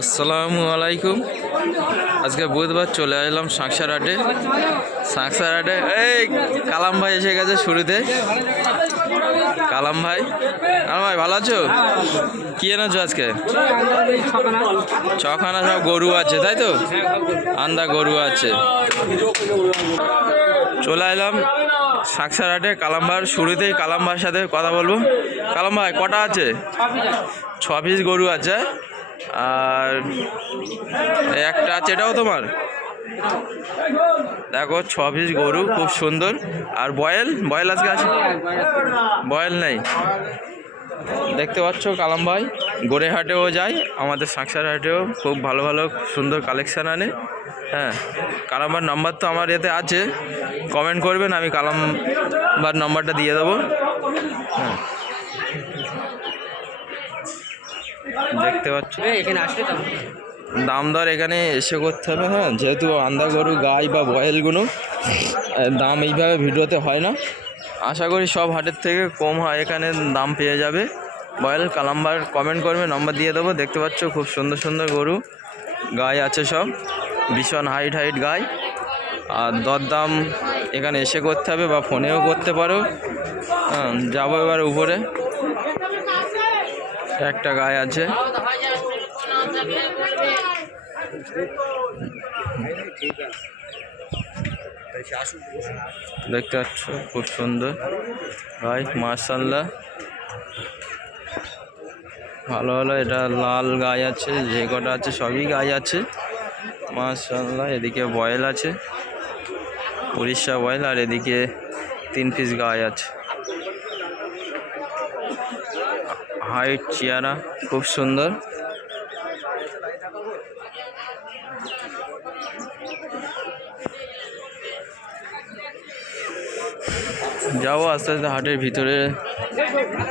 আসসালামু আলাইকুম। আজকে বুধবার চলে আসলাম শাঁকসার হাটে। এই কালাম ভাই এসে গেছে শুরুতে। কালাম ভাই ভালো আছো? কি এনেছো আজকে? ছখানা সব গরু আছে তাই তো? আন্দা গরু আছে। চলে এলাম শাঁকসার হাটে কালাম ভাইয়ের শুরুতেই। কালাম ভাইয়ের সাথে কথা বলবো। কালাম ভাই কটা আছে? 6 পিস গরু আছে। আর একটা আছে, এটাও তোমার? দেখো 6 পিস গরু, খুব সুন্দর। আর বয়েল আজকে আছে? বয়েল নেই। দেখতে পাচ্ছ কালাম ভাই গড়ে হাটেও যায়, আমাদের শাঁকসার হাটেও খুব ভালো ভালো সুন্দর কালেকশান আনে। হ্যাঁ, কালাম ভাইয়ের নাম্বার তো আমার এতে আছে, কমেন্ট করবেন, আমি কালাম ভাইয়ের নাম্বারটা দিয়ে দেবো। হ্যাঁ, দেখতে পাচ্ছ এখানে আসলে দাম দর এখানে এসে করতে হবে। হ্যাঁ, যেহেতু আন্দা গরু গাই বা বয়েলগুলো দাম এইভাবে ভিডিওতে হয় না। আশা করি সব হাটের থেকে কম হয়, এখানে দাম পেয়ে যাবে। বয়েল কালাম্বার কমেন্ট করবে, নম্বর দিয়ে দেবো। দেখতে পাচ্ছ খুব সুন্দর সুন্দর গরু গাই আছে, সব ভীষণ হাইট গাই। আর দরদাম এখানে এসে করতে হবে বা ফোনেও করতে পারো। হ্যাঁ, যাবো এবার উপরে। একটা গাই আছে, দেখতে পাচ্ছ খুব সুন্দর গাই, মাশাআল্লাহ ভালো ভালো। এটা লাল গাই আছে, যে কটা আছে সবই গাই আছে মাশাআল্লাহ। এদিকে বয়েল আছে, উড়িষ্যা বয়েল। আর এদিকে 3 পিস গাই আছে, হাইট চেহারা খুব সুন্দর। যাবো আস্তে আস্তে হাটের ভিতরে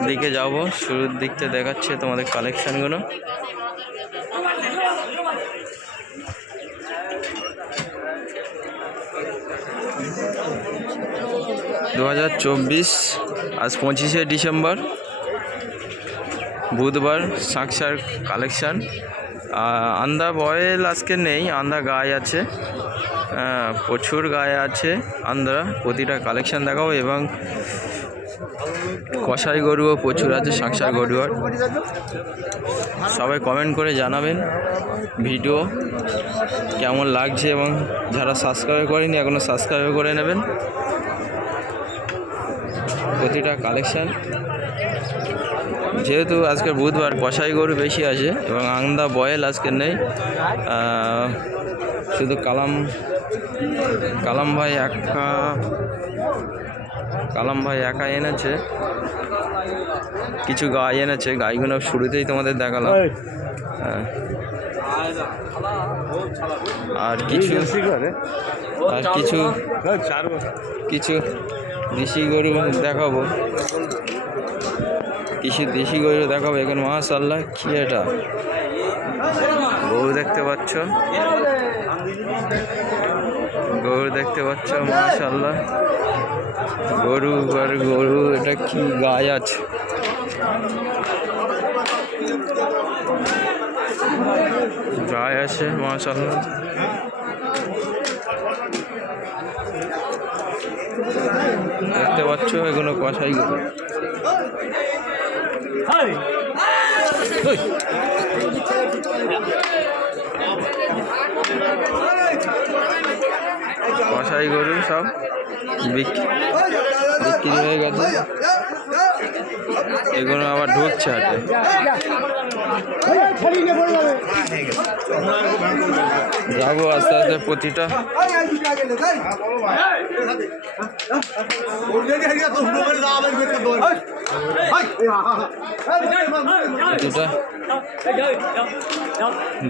দিকে যাব, শুরুর দিকটা দেখাচ্ছে তোমাদের কালেকশানগুলো। (2024) আজ 25শে ডিসেম্বর, বুধবার। শাঁকসার কালেকশান। আন্দা বয়েল আজকে নেই, আন্দা গায়ে আছে, প্রচুর গায়ে আছে আন্দ্রা। প্রতিটা কালেকশান দেখাবো। এবং কষাই গরুও প্রচুর আছে শাঁকসার গরু। আর সবাই কমেন্ট করে জানাবেন ভিডিও কেমন লাগছে, এবং যারা সাবস্ক্রাইব করেনি এখনও সাবস্ক্রাইব করে নেবেন। প্রতিটা কালেকশান, যেহেতু আজকে বুধবার কষাই গরু বেশি আছে, এবং আন্দা বয়েল আজকে নেই। শুধু কালাম ভাই একা এনেছে, কিছু গাই এনেছে। গাইগুলো শুরুতেই তোমাদের দেখালাম। আর কিছু দেশি গরু দেখাবো, দেশি গরু দেখাবো এখন। মাশাআল্লাহ, কি এটা গরু দেখতে পাচ্ছ, মাশাআল্লাহ গরু। আর গরু এটা কি গাই আছে, গাই আছে মাশাআল্লাহ। দেখতে পাচ্ছ এগুলো কষাই গরু। কষাই গরু সব বিক্রি হয়ে গেছে, এগুলো আবার ঢুকছে হাটে। যাবো আস্তে আস্তে প্রতিটা।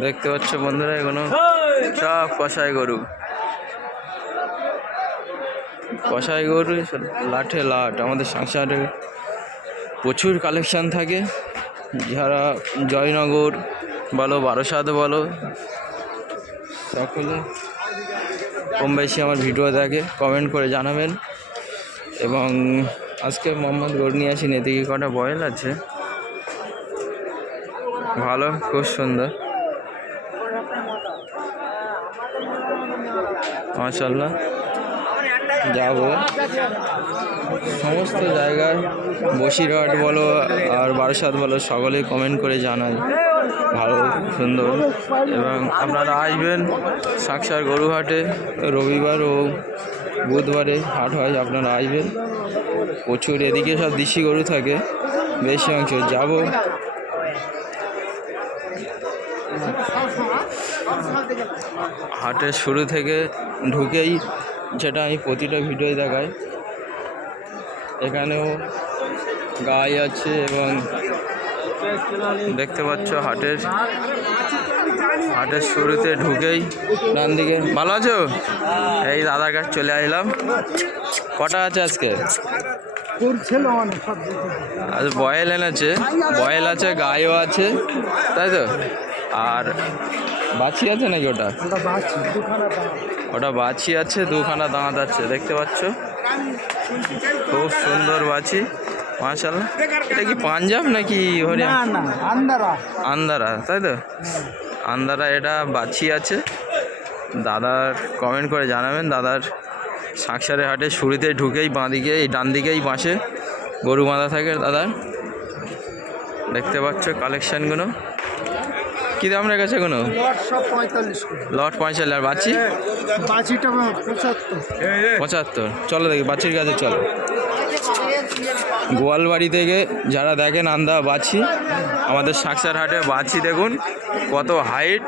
দেখতে পাচ্ছ বন্ধুরা, এগুলো সব কষাই গরু। লাঠে লাট। আমাদের শাঁকসারে প্রচুর কালেকশান থাকে। যারা জয়নগর বলো, বারাসাত বলো, সকলে কম বেশি আমার ভিডিও দেখে, কমেন্ট করে জানাবেন। এবং আজকে মোহাম্মদ গরু নিয়ে আসিনি, এদিকে কটা বয়েল আছে। ভালো, খুব সুন্দর, মাশাআল্লাহ। যাবো সমস্ত জায়গায়, বসিরহাট বলো আর বারাসাত বলো, সকলেই কমেন্ট করে জানাই ভালো সুন্দর। এবং আপনারা আসবেন সাকসার গরুহাটে, রবিবার ও বুধবারে হাট হয়, আপনারা আসবেন। প্রচুর এদিকে সব দেশি গরু থাকে বেশি অংশ। যাব হাটের শুরু থেকে ঢুকেই, যেটা আমি প্রতিটা ভিডিওয় দেখাই, এখানেও গাই আছে এবং দেখতে পাচ্ছ হাটের শুরুতে ঢুকেই ডান দিকে। ভালো আছো? এই দাদার কাছে চলে আসলাম। কটা আছে আজকে? আজ বয়েল এনেছে, বয়েল আছে, গাইও আছে, তাই তো? আর বাছি আছে নাকি? ওটা বাছি আছে, দুখানা দাঁত আছে, দেখতে পাচ্ছ, খুব সুন্দর বাছি, মাশাআল্লাহ। এটা কি পাঞ্জাব নাকি হরিয়ানা? আন্দারা, তাই তো? আন্দারা এটা বাছি আছে। দাদার কমেন্ট করে জানাবেন। দাদার সাকসারের হাটে শুরুতে ঢুকেই বাঁদিকে, এই ডান দিকেই বাঁশে গরু বাঁধা থাকে দাদার। দেখতে পাচ্ছ কালেকশানগুলো কী দাম রেখেছে? কোনো লট 45, আর বাচ্চি 75। চলো দেখি বাচ্চির কাছে, চলো। গোয়ালবাড়ি থেকে যারা দেখেন আন্দা বাছি, আমাদের সাকসার হাটে বাছি দেখুন কত হাইট,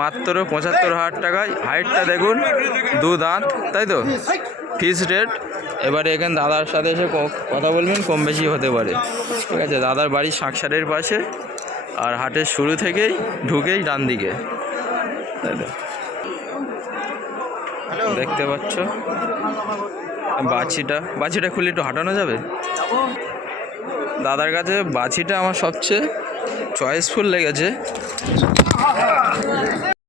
মাত্র 75,000 টাকায়। হাইটটা দেখুন, দু দাঁত, তাই তো? Fixed rate. এবারে এখানে দাদার সাথে এসে কথা বলবেন, কম বেশি হতে পারে, ঠিক আছে? দাদার বাড়ি সাকসারের পাশে, আর হাটের শুরু থেকেই ঢুকেই ডান দিকে, তাই তো? দেখতে পাচ্ছ বাছিটা খুলে একটু হাঁটানো যাবে? দাদার কাছে বাছিটা আমার সবচেয়ে চয়েসফুল লেগেছে।